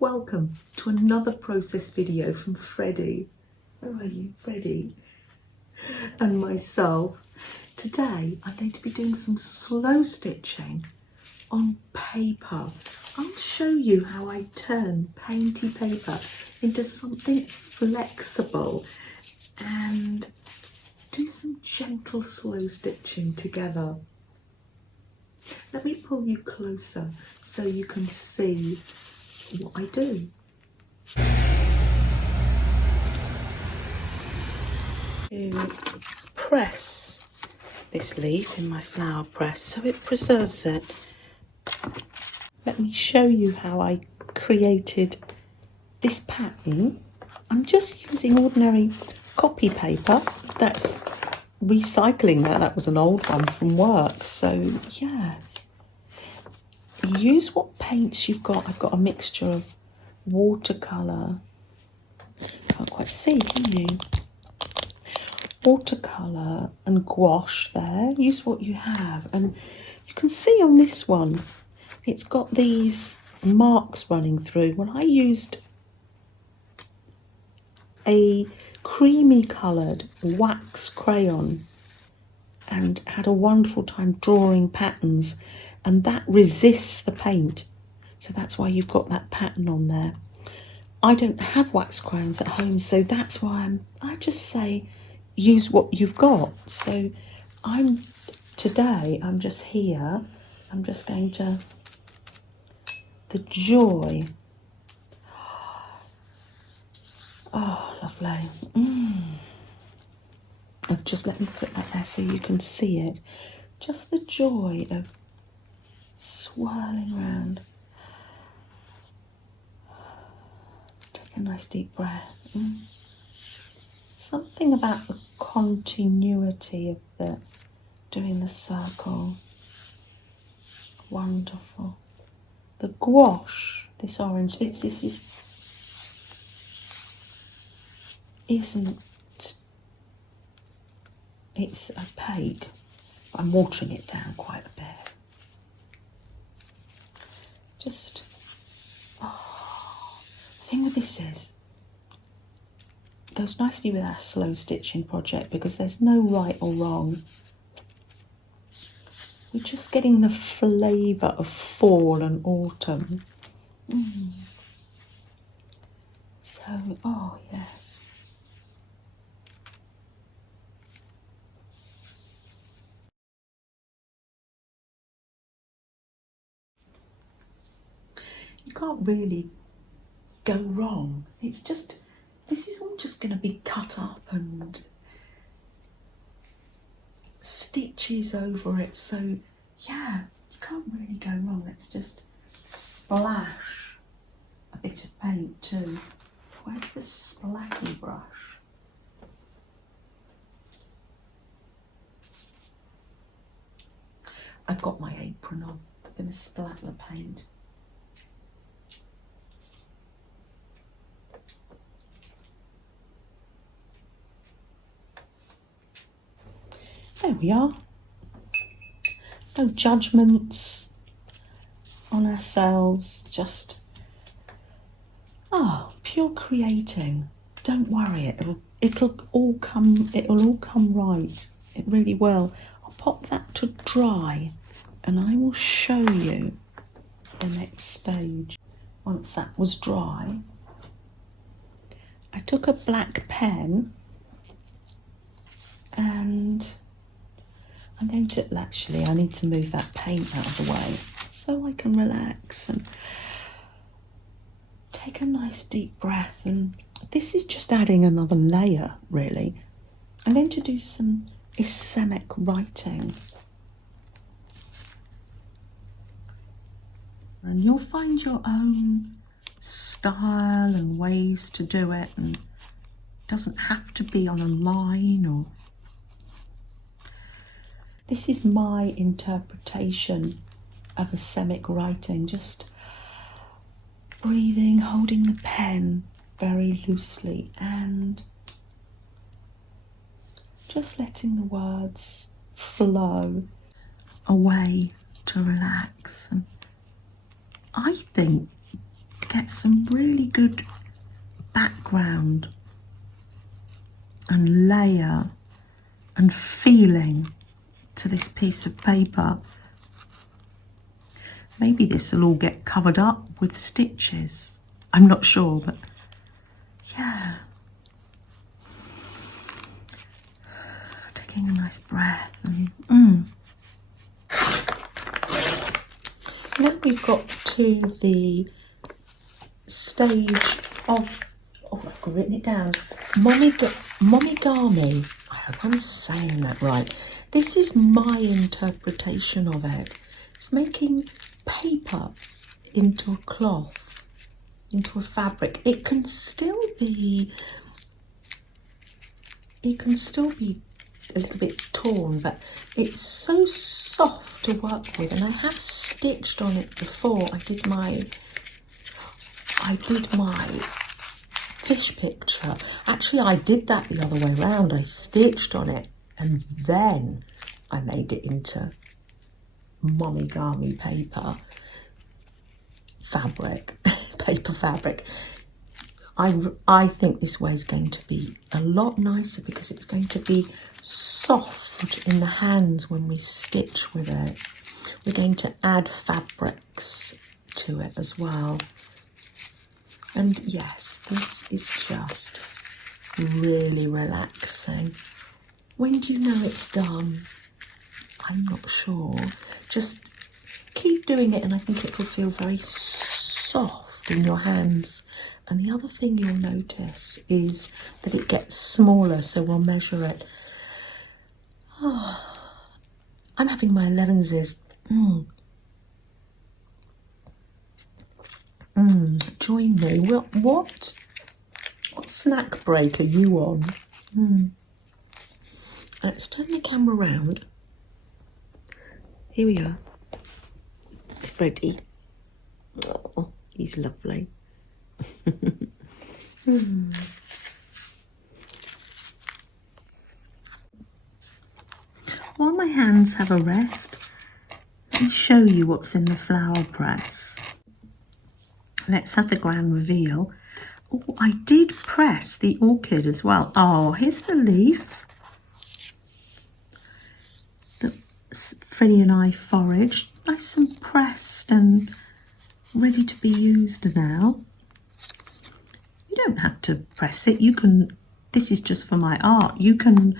Welcome to another process video from Freddie. Where are you, Freddie? And myself. Today I'm going to be doing some slow stitching on paper. I'll show you how I turn painty paper into something flexible and do some gentle slow stitching together. Let me pull you closer so you can see what I do. To press this leaf in my flower press so it preserves it. Let me show you how I created this pattern. I'm just using ordinary copy paper. That's recycling that was an old one from work, so yes. Use what paints you've got. I've got a mixture of watercolour, can't quite see, can you? Watercolour and gouache there. Use what you have, and you can see on this one it's got these marks running through. Well, I used a creamy coloured wax crayon and had a wonderful time drawing patterns, and that resists the paint, so that's why you've got that pattern on there. I don't have wax crayons at home, so that's why I just say use what you've got. So today I'm just here, I'm just going to, the joy, oh lovely, just let me put that there so you can see it. Just the joy of swirling around. Take a nice deep breath. Something about the continuity of doing the circle. Wonderful. The gouache, this orange, this isn't, it's opaque. I'm watering it down quite a bit. Just, the thing with this is, it goes nicely with our slow stitching project because there's no right or wrong. We're just getting the flavour of fall and autumn. So, oh yes. You can't really go wrong. It's just, this is all just going to be cut up and stitches over it, so yeah, you can't really go wrong. Let's just splash a bit of paint too. Where's the splatty brush? I've got my apron on. I'm going to splat the paint. There we are. No judgments on ourselves, just pure creating. Don't worry, it'll all come right. It really will. I'll pop that to dry and I will show you the next stage. Once that was dry, I took a black pen and I'm going to, actually I need to move that paint out of the way so I can relax and take a nice deep breath. And this is just adding another layer really. I'm going to do some ischemic writing. And you'll find your own style and ways to do it, and it doesn't have to be on a line or... This is my interpretation of ischemic writing, just breathing, holding the pen very loosely and just letting the words flow away to relax. And I think get some really good background and layer and feeling to this piece of paper. Maybe this will all get covered up with stitches. I'm not sure, but yeah. Taking a nice breath and Now we've got to the stage of, oh, I've written it down, Momigami. I hope I'm saying that right. This is my interpretation of it. It's making paper into a cloth, into a fabric. It can still be a little bit torn, but it's so soft to work with, and I have stitched on it before. I did my fish picture. Actually, I did that the other way around. I stitched on it and then I made it into Momigami paper fabric, paper fabric. I think this way is going to be a lot nicer because it's going to be soft in the hands when we stitch with it. We're going to add fabrics to it as well. And yes, this is just really relaxing. When do you know it's done? I'm not sure. Just keep doing it and I think it will feel very soft in your hands. And the other thing you'll notice is that it gets smaller, so we'll measure it. Oh, I'm having my 11s. Join me. What snack break are you on? Let's turn the camera around. Here we are. It's Freddie. Oh, he's lovely. While my hands have a rest, let me show you what's in the flower press. Let's have the grand reveal. Oh, I did press the orchid as well. Oh, here's the leaf that Freddie and I foraged. Nice and pressed and ready to be used now. You don't have to press it. You can, this is just for my art. You can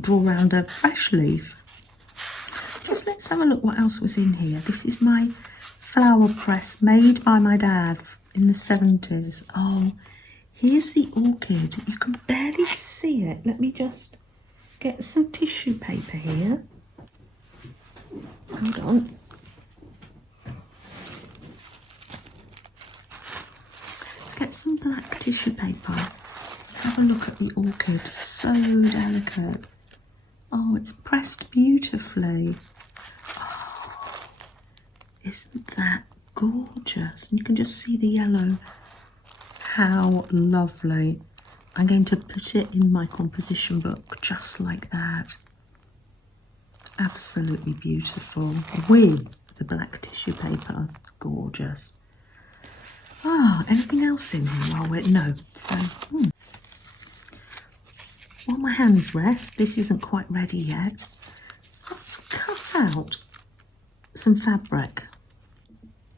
draw around a fresh leaf. Just let's have a look what else was in here. This is my flower press made by my dad in the 70s. Oh, here's the orchid. You can barely see it. Let me just get some tissue paper here. Hold on. Let's get some black tissue paper. Have a look at the orchid. So delicate. Oh, it's pressed beautifully. Oh, isn't that gorgeous? And you can just see the yellow. How lovely. I'm going to put it in my composition book just like that. Absolutely beautiful with the black tissue paper. Gorgeous. Ah, anything else in here while we're... No. So, while my hands rest, this isn't quite ready yet. Let's cut out some fabric.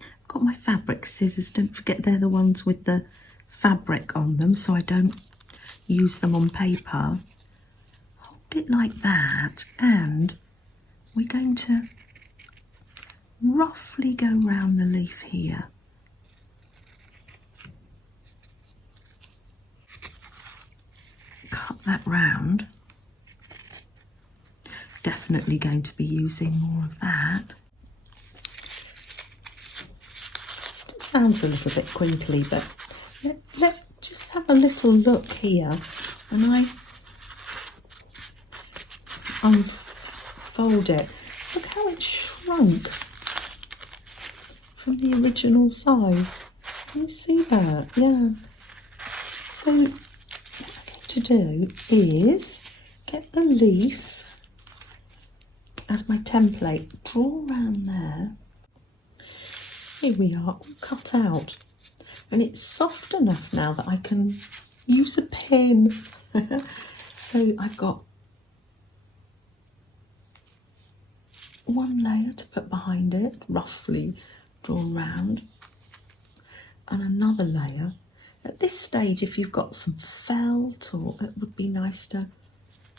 I've got my fabric scissors. Don't forget they're the ones with the fabric on them, so I don't use them on paper. Hold it like that, and we're going to roughly go round the leaf here. Cut that round. Definitely going to be using more of that. Still sounds a little bit crinkly, but let's just have a little look here. And I unfold it. Look how it shrunk from the original size. Can you see that? Yeah. So to do is get the leaf as my template, draw around there. Here we are, all cut out. and it's soft enough now that I can use a pin. So I've got one layer to put behind it, roughly drawn round, and another layer. At this stage, if you've got some felt, or it would be nice to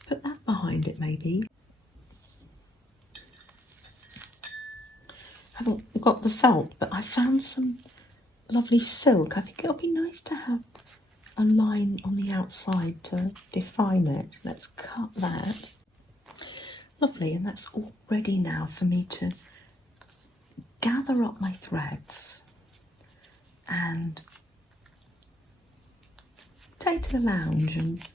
put that behind it maybe. I haven't got the felt, but I found some lovely silk. I think it'll be nice to have a line on the outside to define it. Let's cut that. Lovely, and that's all ready now for me to gather up my threads and take to the lounge and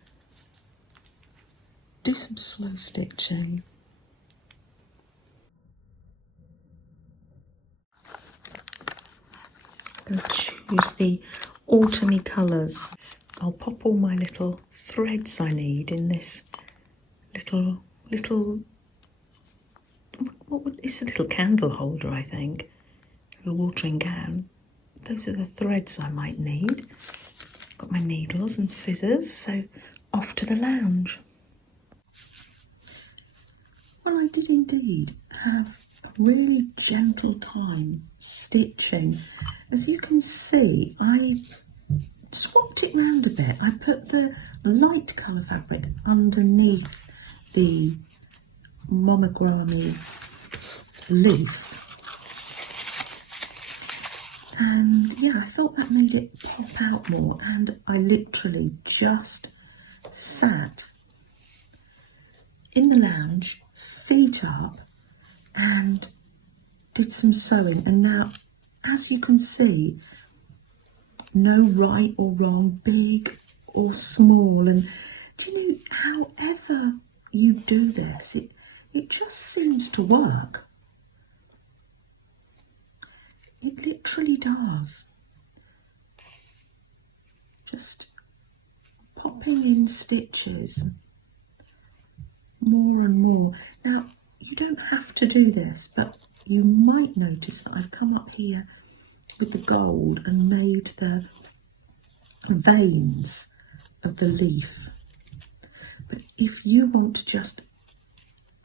do some slow stitching. I'm going to choose the autumny colours. I'll pop all my little threads I need in this little it's a little candle holder, I think, a little watering can. Those are the threads I might need. Got my needles and scissors, so off to the lounge. Well, I did indeed have a really gentle time stitching. As you can see, I swapped it round a bit. I put the light colour fabric underneath the Momigami leaf, and yeah, I thought that made it pop out more, and I literally just sat in the lounge, feet up, and did some sewing. And now, as you can see, no right or wrong, big or small, and do you know, however you do this, it just seems to work. It literally does. Just popping in stitches more and more. Now, you don't have to do this, but you might notice that I've come up here with the gold and made the veins of the leaf. But if you want to just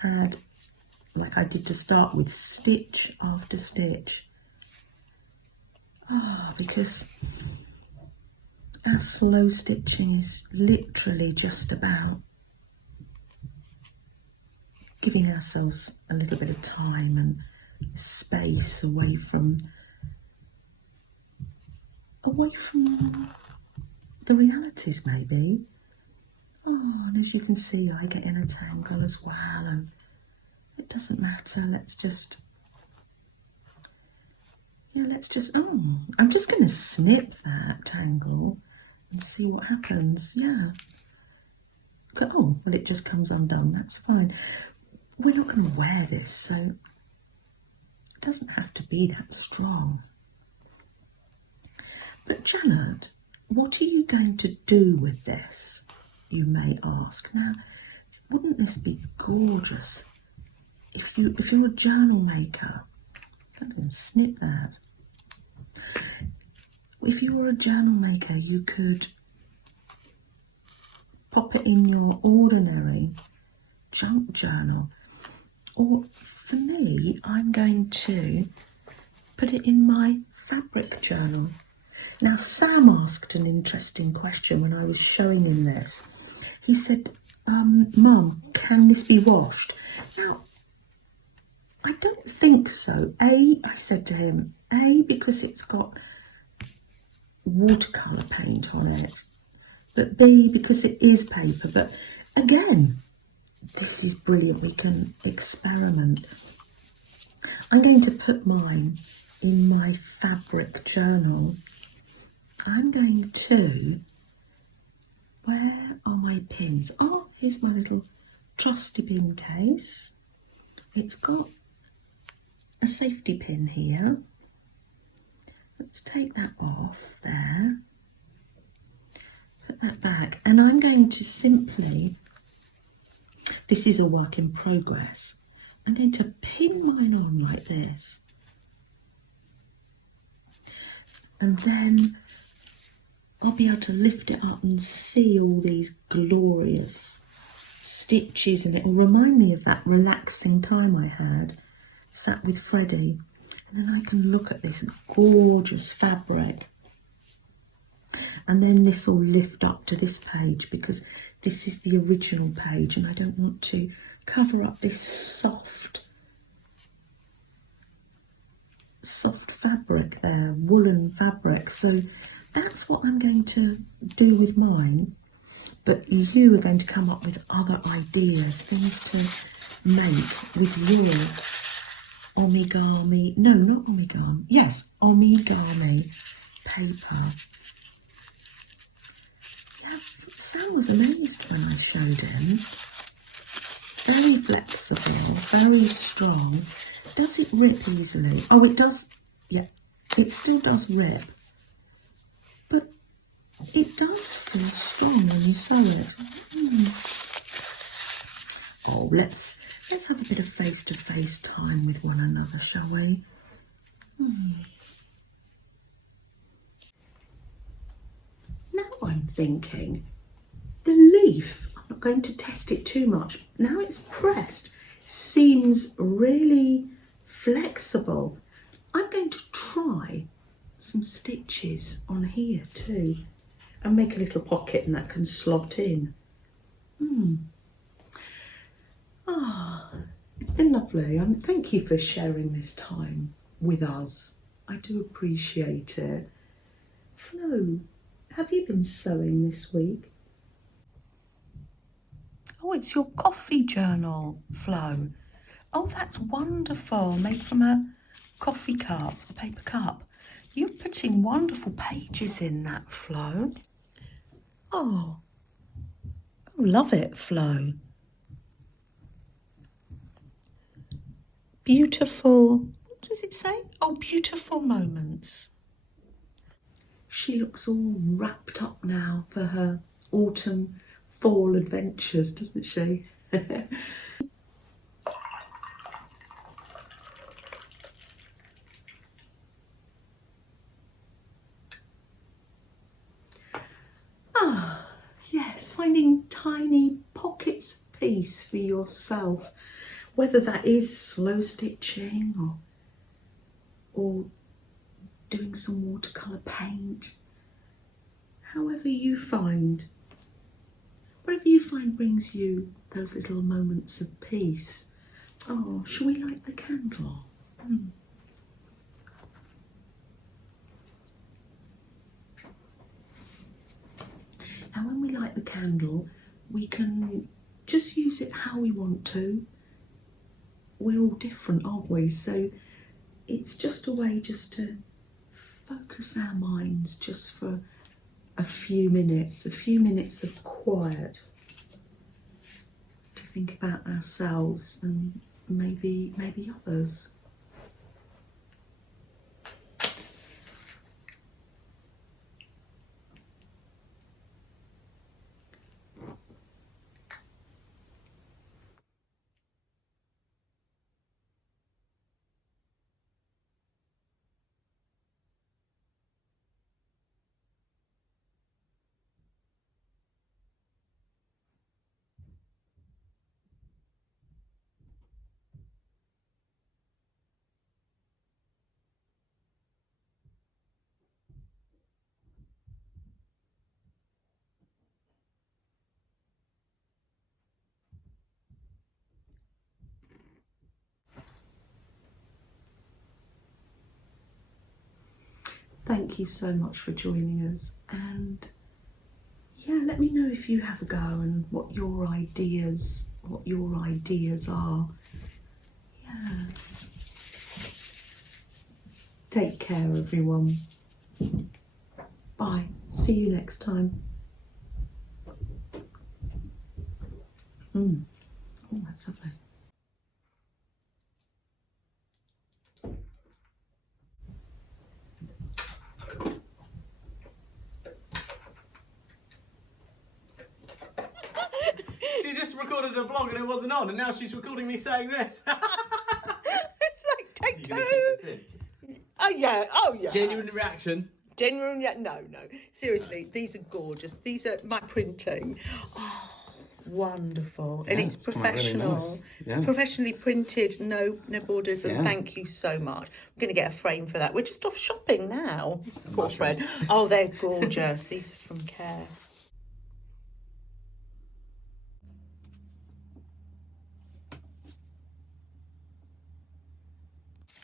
add, like I did to start with, stitch after stitch, because our slow stitching is literally just about giving ourselves a little bit of time and space away from the realities, maybe. And as you can see, I get in a tangle as well, and it doesn't matter. Let's just I'm just going to snip that tangle and see what happens. Yeah. Oh, well, it just comes undone. That's fine. We're not going to wear this, so it doesn't have to be that strong. But Janet, what are you going to do with this, you may ask? Now, wouldn't this be gorgeous if you're a journal maker? I can snip that. If you were a journal maker, you could pop it in your ordinary junk journal. Or for me, I'm going to put it in my fabric journal. Now, Sam asked an interesting question when I was showing him this. He said, Mum, can this be washed? Now, I don't think so. I said to him, because it's got watercolour paint on it, but B, because it is paper. But again, this is brilliant. We can experiment. I'm going to put mine in my fabric journal. I'm going to, where are my pins? Oh, here's my little trusty pin case. It's got a safety pin here. Let's take that off there. Put that back. And I'm going to simply, this is a work in progress, I'm going to pin mine on like this. And then I'll be able to lift it up and see all these glorious stitches, and it will remind me of that relaxing time I had sat with Freddie. And then I can look at this gorgeous fabric, and then this will lift up to this page because this is the original page, and I don't want to cover up this soft fabric there, woolen fabric. So that's what I'm going to do with mine, but you are going to come up with other ideas, things to make with your Momigami, no, not Momigami, yes, Momigami paper. Yeah, Sam was amazed when I showed him. Very flexible, very strong. Does it rip easily? Oh, it does, yeah, it still does rip, but it does feel strong when you sew it. Oh, let's have a bit of face-to-face time with one another, shall we? Now I'm thinking, the leaf, I'm not going to test it too much. Now it's pressed, seems really flexible. I'm going to try some stitches on here too, and make a little pocket, and that can slot in. It's been lovely. Thank you for sharing this time with us. I do appreciate it. Flo, have you been sewing this week? Oh, it's your coffee journal, Flo. Oh, that's wonderful. Made from a coffee cup, a paper cup. You're putting wonderful pages in that, Flo. Oh, love it, Flo. Beautiful, what does it say? Oh, beautiful moments. She looks all wrapped up now for her autumn, fall adventures, doesn't she? Yes, finding tiny pockets of peace for yourself, whether that is slow stitching or doing some watercolour paint, whatever you find brings you those little moments of peace. Oh, shall we light the candle? And when we light the candle, we can just use it how we want to. We're all different, aren't we? So it's just a way just to focus our minds just for a few minutes of quiet, to think about ourselves and maybe others. Thank you so much for joining us, and yeah, let me know if you have a go and what your ideas are. Yeah. Take care, everyone. Bye. See you next time. Oh, that's lovely. She just recorded a vlog and it wasn't on, and now she's recording me saying this. It's like, take You're gonna keep this in? Oh yeah. Genuine reaction Genuine, yeah, no. Seriously, these are gorgeous. These are my printing. Oh, wonderful. And Yeah, it's it's come out really professional. nice. Yeah. Professionally printed, no borders, and Yeah. thank you so much. I'm going to get a frame for that. We're just off shopping now. Poor mushrooms. Fred. Oh, they're gorgeous. These are from Care.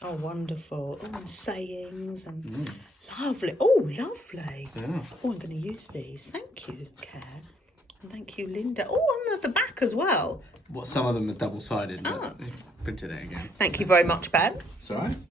Oh, wonderful. Oh, and sayings and lovely. Oh, lovely. Yeah. Oh, I'm going to use these. Thank you, Care. And thank you, Linda. Oh, and at the back as well. What, some of them are double-sided, but they printed it again. Thank you very much, Ben. It's all right.